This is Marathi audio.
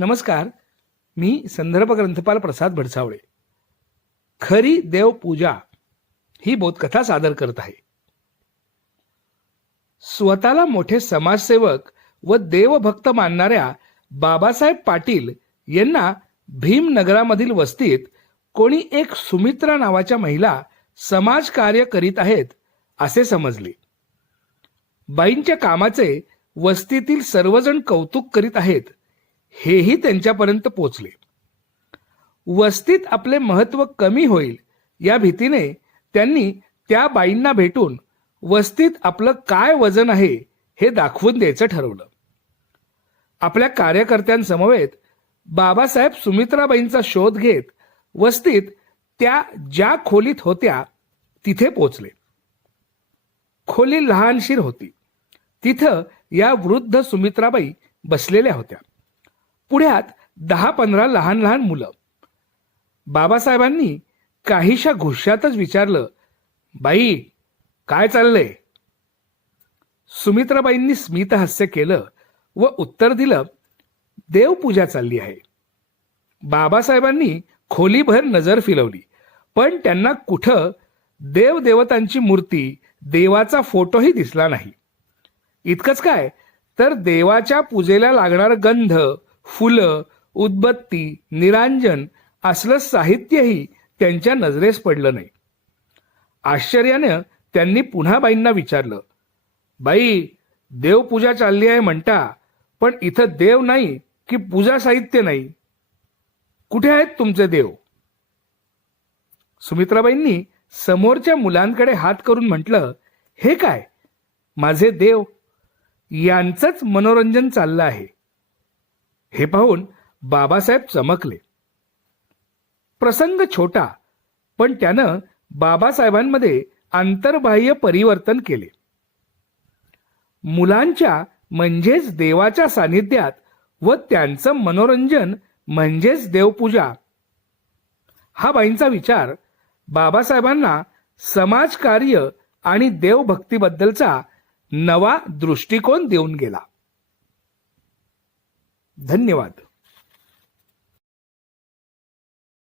नमस्कार. मी संदर्भ ग्रंथपाल प्रसाद भडसावळे. खरी देवपूजा ही बोधकथा सादर करत आहे. स्वतःला मोठे समाजसेवक व देवभक्त मानणाऱ्या बाबासाहेब पाटील यांना भीमनगरामधील वस्तीत कोणी एक सुमित्रा नावाच्या महिला समाजकार्य करीत आहेत असे समजले. बाईंच्या कामाचे वस्तीतील सर्वजण कौतुक करीत आहेत. हेही त्यांच्यापर्यंत पोचले. वस्तीत आपले महत्त्व कमी होईल या भीतीने त्यांनी त्या बाईंना भेटून वस्तीत आपलं काय वजन आहे हे दाखवून द्यायचं ठरवलं. आपल्या कार्यकर्त्यांसमवेत बाबासाहेब सुमित्राबाईंचा शोध घेत वस्तीत त्या ज्या खोलीत होत्या तिथे पोचले. खोली लहानशीर होती. तिथं या वृद्ध सुमित्राबाई बसलेल्या होत्या. पुढ्यात दहा पंधरा लहान लहान मुलं. बाबासाहेबांनी काहीशा घुश्यातच विचारलं बाई काय चाललंय? सुमित्राबाईंनी स्मितहास्य केलं व उत्तर दिलं देवपूजा चालली आहे. बाबासाहेबांनी खोलीभर नजर फिरवली पण त्यांना कुठं देवदेवतांची मूर्ती देवाचा फोटोही दिसला नाही. इतकंच काय तर देवाच्या पूजेला लागणार गंध फुलं उदबत्ती निरांजन असलं साहित्यही त्यांच्या नजरेस पडलं नाही. आश्चर्यानं त्यांनी पुन्हा बाईंना विचारलं बाई देवपूजा चालली आहे म्हणता पण इथं देव नाही की पूजा साहित्य नाही? कुठे आहेत तुमचे देव? सुमित्राबाईंनी समोरच्या मुलांकडे हात करून म्हटलं हे काय? माझे देव? यांचंच मनोरंजन चाललं आहे. हे पाहून बाबासाहेब चमकले. प्रसंग छोटा पण त्यानं बाबासाहेबांमध्ये आंतरबाह्य परिवर्तन केले. मुलांच्या म्हणजेच देवाच्या सानिध्यात व त्यांचं मनोरंजन म्हणजेच देवपूजा. हा बाईंचा विचार बाबासाहेबांना समाजकार्य आणि देवभक्तीबद्दलचा नवा दृष्टिकोन देऊन गेला. धन्यवाद.